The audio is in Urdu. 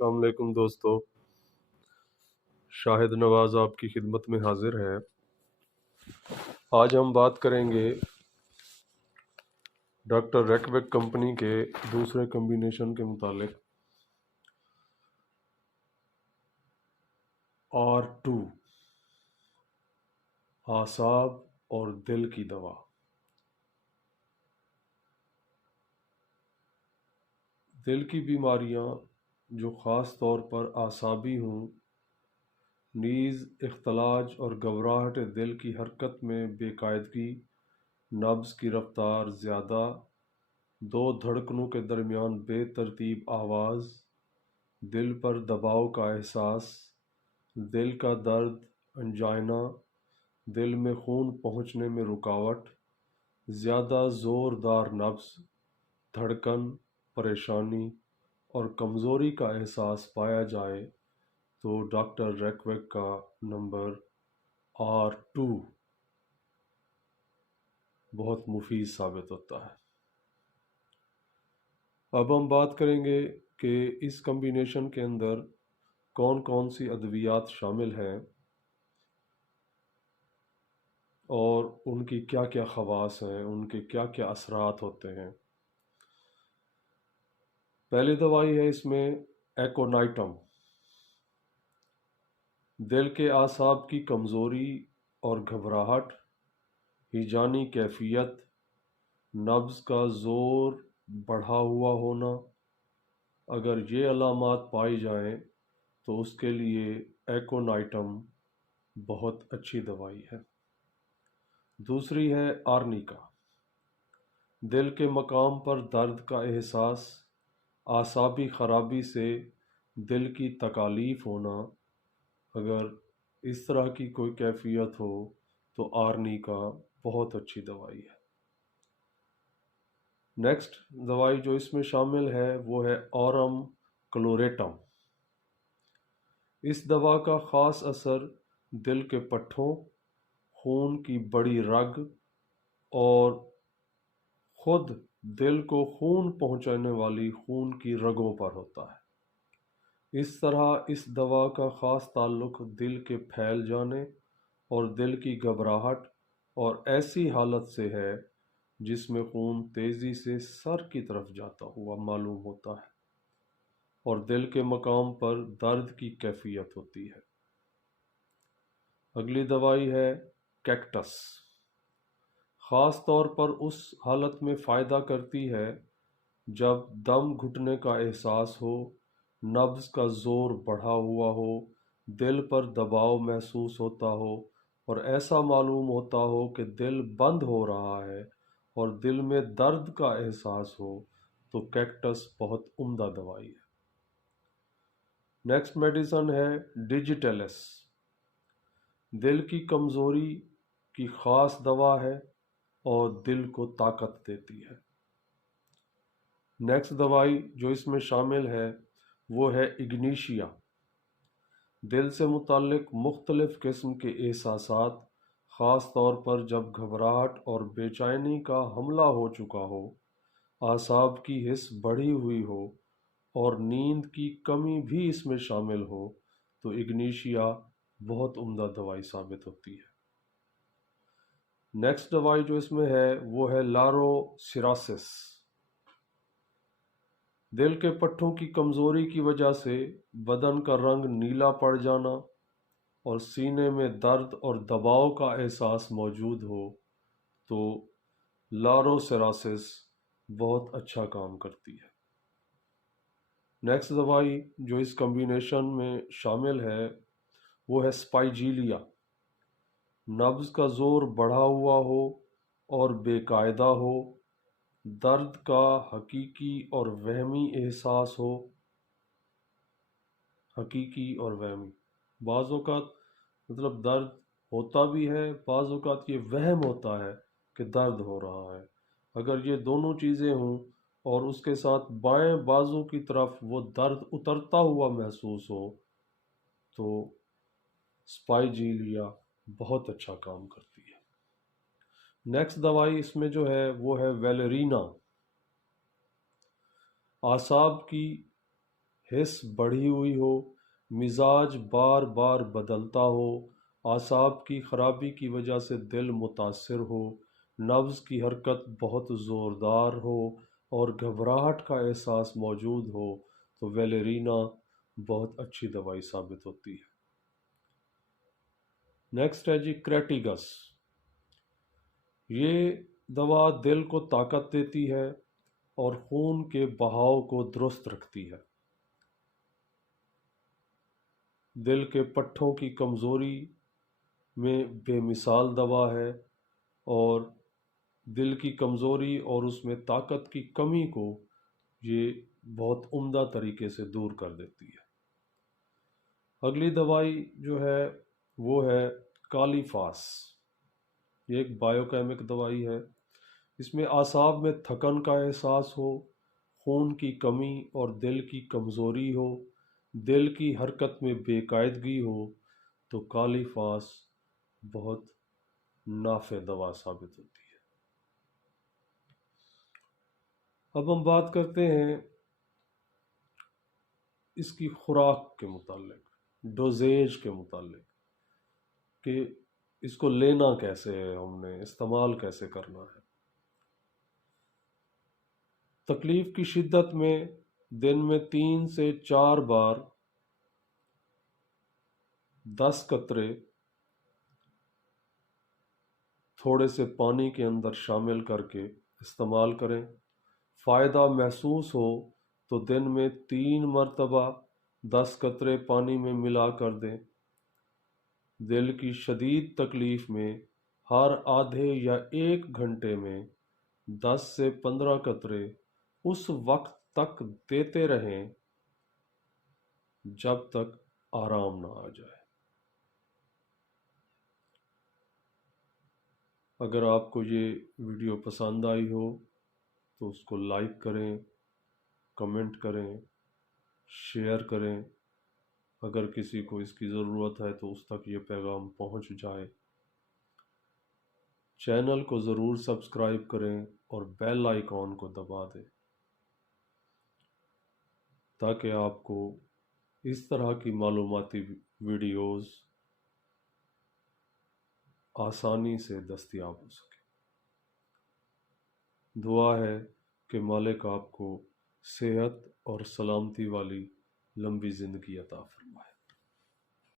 السلام علیکم دوستو، شاہد نواز آپ کی خدمت میں حاضر ہے۔ آج ہم بات کریں گے ڈاکٹر ریکویک کمپنی کے دوسرے کمبینیشن کے متعلق۔ R2 اعصاب اور دل کی دوا۔ دل کی بیماریاں جو خاص طور پر اعصابی ہوں، نیز اختلاج اور گھبراہٹ دل کی حرکت میں بے قاعدگی، نبض کی رفتار زیادہ، دو دھڑکنوں کے درمیان بے ترتیب آواز، دل پر دباؤ کا احساس، دل کا درد، انجائنا، دل میں خون پہنچنے میں رکاوٹ، زیادہ زوردار نبض، دھڑکن، پریشانی اور کمزوری کا احساس پایا جائے تو ڈاکٹر ریکویک کا نمبر R2 بہت مفید ثابت ہوتا ہے۔ اب ہم بات کریں گے کہ اس کمبینیشن کے اندر کون کون سی ادویات شامل ہیں اور ان کی کیا کیا خواص ہیں، ان کے کیا کیا اثرات ہوتے ہیں۔ پہلی دوائی ہے اس میں ایکونائٹم۔ دل کے اعصاب کی کمزوری اور گھبراہٹ، ہیجانی کیفیت، نبض کا زور بڑھا ہوا ہونا، اگر یہ علامات پائی جائیں تو اس کے لیے ایکونائٹم بہت اچھی دوائی ہے۔ دوسری ہے آرنیکا۔ دل کے مقام پر درد کا احساس، اعصابی خرابی سے دل کی تکالیف ہونا، اگر اس طرح کی کوئی کیفیت ہو تو آرنیکا بہت اچھی دوائی ہے۔ نیکسٹ دوائی جو اس میں شامل ہے وہ ہے اورم کلوریٹم۔ اس دوا کا خاص اثر دل کے پٹھوں، خون کی بڑی رگ اور خود دل کو خون پہنچانے والی خون کی رگوں پر ہوتا ہے۔ اس طرح اس دوا کا خاص تعلق دل کے پھیل جانے اور دل کی گھبراہٹ اور ایسی حالت سے ہے جس میں خون تیزی سے سر کی طرف جاتا ہوا معلوم ہوتا ہے اور دل کے مقام پر درد کی کیفیت ہوتی ہے۔ اگلی دوائی ہے کیکٹس۔ خاص طور پر اس حالت میں فائدہ کرتی ہے جب دم گھٹنے کا احساس ہو، نبض کا زور بڑھا ہوا ہو، دل پر دباؤ محسوس ہوتا ہو اور ایسا معلوم ہوتا ہو کہ دل بند ہو رہا ہے اور دل میں درد کا احساس ہو تو کیکٹس بہت عمدہ دوائی ہے۔ نیکسٹ میڈیسن ہے ڈیجیٹیلس۔ دل کی کمزوری کی خاص دوا ہے اور دل کو طاقت دیتی ہے۔ نیکسٹ دوائی جو اس میں شامل ہے وہ ہے اگنیشیا۔ دل سے متعلق مختلف قسم کے احساسات، خاص طور پر جب گھبراہٹ اور بے چینی کا حملہ ہو چکا ہو، اعصاب کی حس بڑھی ہوئی ہو اور نیند کی کمی بھی اس میں شامل ہو تو اگنیشیا بہت عمدہ دوائی ثابت ہوتی ہے۔ نیکسٹ دوائی جو اس میں ہے وہ ہے لارو سیراسس۔ دل کے پٹھوں کی کمزوری کی وجہ سے بدن کا رنگ نیلا پڑ جانا اور سینے میں درد اور دباؤ کا احساس موجود ہو تو لارو سیراسس بہت اچھا کام کرتی ہے۔ نیکسٹ دوائی جو اس کمبینیشن میں شامل ہے وہ ہے اسپائجیلیا۔ نبض کا زور بڑھا ہوا ہو اور بے قاعدہ ہو، درد کا حقیقی اور وہمی احساس ہو، حقیقی اور وہمی، بعض اوقات مطلب درد ہوتا بھی ہے، بعض اوقات یہ وہم ہوتا ہے کہ درد ہو رہا ہے۔ اگر یہ دونوں چیزیں ہوں اور اس کے ساتھ بائیں بازو کی طرف وہ درد اترتا ہوا محسوس ہو تو اسپائجیلیا بہت اچھا کام کرتی ہے۔ نیکسٹ دوائی اس میں جو ہے وہ ہے ویلیرینا۔ اعصاب کی حس بڑھی ہوئی ہو، مزاج بار بار بدلتا ہو، اعصاب کی خرابی کی وجہ سے دل متاثر ہو، نبض کی حرکت بہت زوردار ہو اور گھبراہٹ کا احساس موجود ہو تو ویلیرینا بہت اچھی دوائی ثابت ہوتی ہے۔ نیکسٹ ہے جی کریٹیگس۔ یہ دوا دل کو طاقت دیتی ہے اور خون کے بہاؤ کو درست رکھتی ہے۔ دل کے پٹھوں کی کمزوری میں بے مثال دوا ہے اور دل کی کمزوری اور اس میں طاقت کی کمی کو یہ بہت عمدہ طریقے سے دور کر دیتی ہے۔ اگلی دوائی جو ہے وہ ہے کالی فاس۔ یہ ایک بائیو کیمک دوائی ہے۔ اس میں اعصاب میں تھکن کا احساس ہو، خون کی کمی اور دل کی کمزوری ہو، دل کی حرکت میں بے قاعدگی ہو تو کالی فاس بہت نافع دوا ثابت ہوتی ہے۔ اب ہم بات کرتے ہیں اس کی خوراک کے متعلق، ڈوزیج کے متعلق، کہ اس کو لینا کیسے ہے، ہم نے استعمال کیسے کرنا ہے۔ تکلیف کی شدت میں دن میں 3 سے 4 بار 10 قطرے تھوڑے سے پانی کے اندر شامل کر کے استعمال کریں۔ فائدہ محسوس ہو تو دن میں 3 مرتبہ 10 قطرے پانی میں ملا کر دیں۔ دل کی شدید تکلیف میں ہر آدھے یا 1 گھنٹے میں 10 سے 15 قطرے اس وقت تک دیتے رہیں جب تک آرام نہ آ جائے۔ اگر آپ کو یہ ویڈیو پسند آئی ہو تو اس کو لائک کریں، کمنٹ کریں، شیئر کریں۔ اگر کسی کو اس کی ضرورت ہے تو اس تک یہ پیغام پہنچ جائے۔ چینل کو ضرور سبسکرائب کریں اور بیل آئیکن کو دبا دیں تاکہ آپ کو اس طرح کی معلوماتی ویڈیوز آسانی سے دستیاب ہو سکے۔ دعا ہے کہ مالک آپ کو صحت اور سلامتی والی لمبی زندگی عطا فرمائے۔